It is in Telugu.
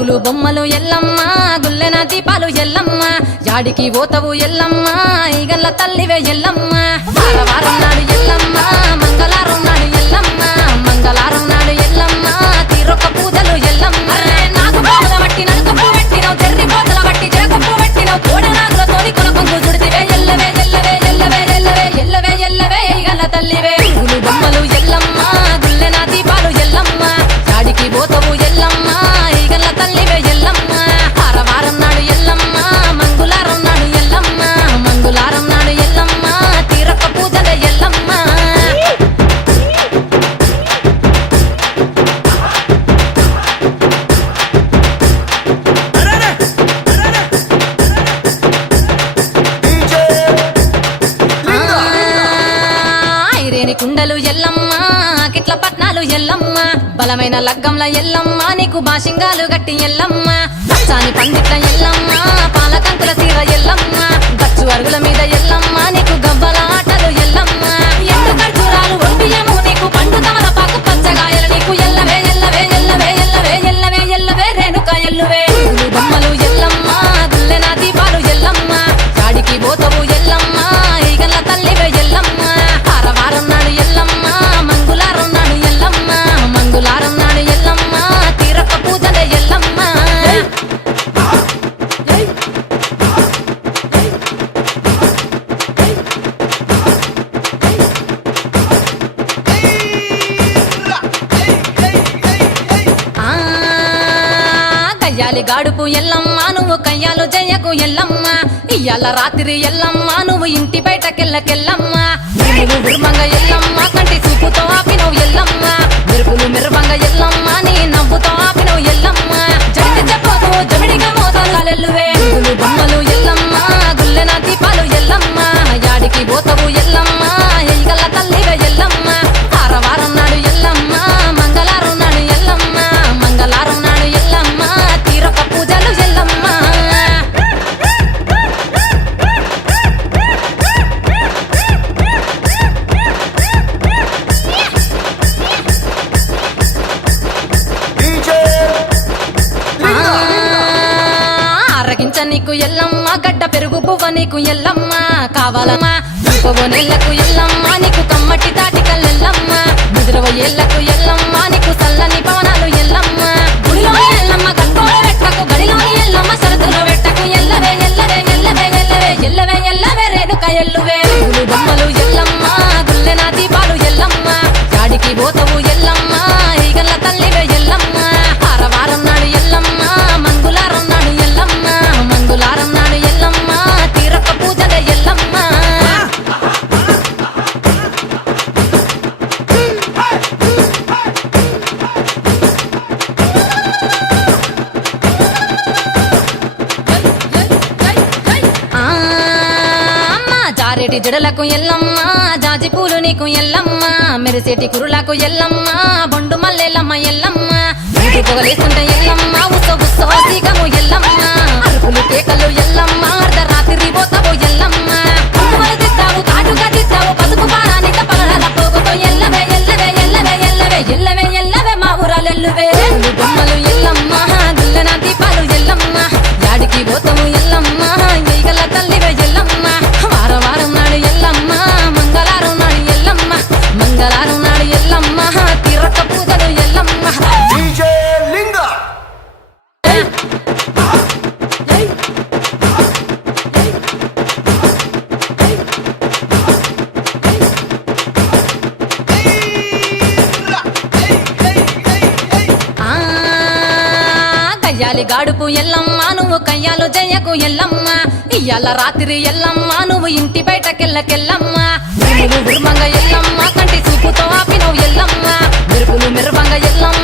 గుగులు బొమ్మలు ఎల్లమ్మ గుల్లెన దీపాలు ఎల్లమ్మ యాడికి పోతవు ఎల్లమ్మ ఈగల్ల తల్లివే ఎల్లమ్మ వారం నాడు ఎల్లమ్మ మంగళారం నాడు ఎల్లమ్మ మంగళారం నాడు ఎల్లమ్మ తీరొక్క పూజలు ఎల్లమ్మ నాకు పోగల బట్టి నడుకప్పు పెట్టినవు జర్రి పోతల బట్టి జరకప్పు పెట్టినవు కోడ నాగులతోని కొనకొంగు చుడితివే ఎల్లవే ఎల్లవే ఎల్లవే ఎల్లవే ఎల్లవే ఎల్లవే ఈగల్ల తల్లివే గుగులు బొమ్మలు ఎల్లమ్మ గుల్లెన దీపాలు ఎల్లమ్మ యాడికి పోతవు ఎల్లమ్మ ఈగల్ల తల్లివే ఎల్లమ్మ వారం నాడు ఎల్లమ్మ మంగళారం నాడు ఎల్లమ్మ మంగళారం నాడు ఎల్లమ్మ తీరొక్క పూజలే ఎల్లమ్మ ఐరేని కుండలు ఎల్లమ్మ కిట్ల పట్నాలు ఎల్లమ్మ బలమైన లగ్గంల ఎల్లమ్మ నీకు బాషింగాలు గట్టి ఎల్లమ్మ అచ్చాని పందిట్ల ఎల్లమ్మ పాలకంకుల తీర ఎల్లమ్మ గచ్చు అరుగుల మీద ఎల్లమ్మ నీకు గవ్వల ఆటలు ఎల్లమ్మ ఎండు ఖర్జూరాలు ఒంటియము నీకు పండు తమలపాకు పచ్చగాయలు నీకు ఎల్లవే ఎల్లవే ఎల్లవే ఎల్లవే ఎల్లవే ఎల్లవే రేణుక ఎల్లువే బొమ్మలు ఎల్లమ్మ గుల్లెన దీపాలు ఎల్లమ్మ చాడికి పోతవు ఎల్లమ్మ ఈగల్ల తల్లివే ఎల్లమ్మ వారం నాడు ఎల్లమ్మ మంగళారం నాడు ఎల్లమ్మ మంగళారం నాడు ఎల్లమ్మ తీరొక్క పూజలే ఎల్లమ్మ కయ్యాలి గాడుపు ఎల్లమ్మ నువ్వు కయ్యాలు జయ్యకు ఎల్లమ్మ ఇయ్యాల రాత్రి ఎల్లమ్మ నువ్వు ఇంటి బయటకెళ్ళకెళ్ళమ్మ నువ్వు ఉర్మంగ ఎల్లమ్మ కంటి చూపుతో ఆపినవు ఎల్లమ్మ మెరుపులు మెరువంగ ఎల్లమ్మ నీ నవ్వుతో ఆపినవు ఎల్లమ్మ జడికి చెప్పదు జమిడిగా మోతాలెల్లువే గుగులు బొమ్మలు ఎల్లమ్మ గుల్లెన దీపాలు ఎల్లమ్మ యాడికి పోతవు ఎల్లమ్మ ఈగల్ల తల్లివే ఎల్లమ్మ వారం నాడు ఎల్లమ్మ మంగళారం నాడు ఎల్లమ్మ మంగళారం నాడు ఎల్లమ్మ తీరొక్క పూజలు ఎల్లమ్మ అరగించ నీకు ఎల్లమ్మ గడ్డ పెరుగు పువ్వ నీకు ఎల్లమ్మ కావాలమ్మా ఇంకొవ నెల్లకు ఎల్లమ్మ నీకు కమ్మటి తాటికల్ ఎల్లమ్మ ముదిరవ ఏళ్లకు ఎల్లమ్మ నీకు చల్లని పవనాలు ఎల్లమ్మ గుడిలో ఎల్లమ్మ గట్టోడ వెట్టకు గడిలోని ఎల్లమ్మ సరదులో వెట్టకు ఎల్లవే ఎల్లవే ఎల్లవే ఎల్లవే ఎల్లవే ఎల్లవే రేణుక ఎల్లువే గుగులు బొమ్మలు ఎల్లమ్మ గుల్లెన దీపాలు ఎల్లమ్మ చాడికి పోతవు ఎల్లమ్మ ఈగల్ల తల్లివే ఎల్లమ్మ వారం నాడు ఎల్లమ్మ మంగళారం నాడు ఎల్లమ్మ మంగళారం నాడు ఎల్లమ్మ తీరొక్క పూజలే ఎల్లమ్మ జారేటి జడలకు ఎల్లమ్మ జాజి పూలు నీకు ఎల్లమ్మ మెరిసేటి కురులకు ఎల్లమ్మ బొండు మల్లెల్లమ్మ ఎల్లమ్మ పొగలేస్తుంటే ఎల్లమ్మ ఉత్సవ ఉత్సవ సీకము ఎల్లమ్మ అరుపులు కేకలు ఎల్లమ్మ అర్ధరాత్రి పోతావు ఎల్లమ్మ పువ్వులు తిట్టావు కాటుగా తిట్టావు పసుపు పారానిత పగడాల పోగుతో ఎల్లవే ఎల్లవే ఎల్లవే ఎల్లవే ఎల్లవే ఎల్లవే మా ఊరాలెల్లువే బొమ్మలు ఎల్లమ్మ గుల్లెన దీపాలు ఎల్లమ్మ యాడికి పోతాము ఎల్లమ్మ ఈగల తల్లివే ఎల్లమ్మ వారం నాడు ఎల్లమ్మ మంగళారం నాడు ఎల్లమ్మ మంగళారం నాడు ఎల్లమ్మ తీరొక్క పూజలు ఎల్లమ్మ కయ్యాలి గాడుపు ఎల్లమ్మ నువ్వు కయ్యాలు జయ్యకు ఎల్లమ్మ ఇయ్యాల రాత్రి ఎల్లమ్మ నువ్వు ఇంటి బయటకెళ్ళకెళ్ళమ్మ నువ్వు ఉర్మంగ ఎల్లమ్మ కంటి చూపుతో ఆపినవు ఎల్లమ్మ మెరుపులు మెరువంగ ఎల్లమ్మ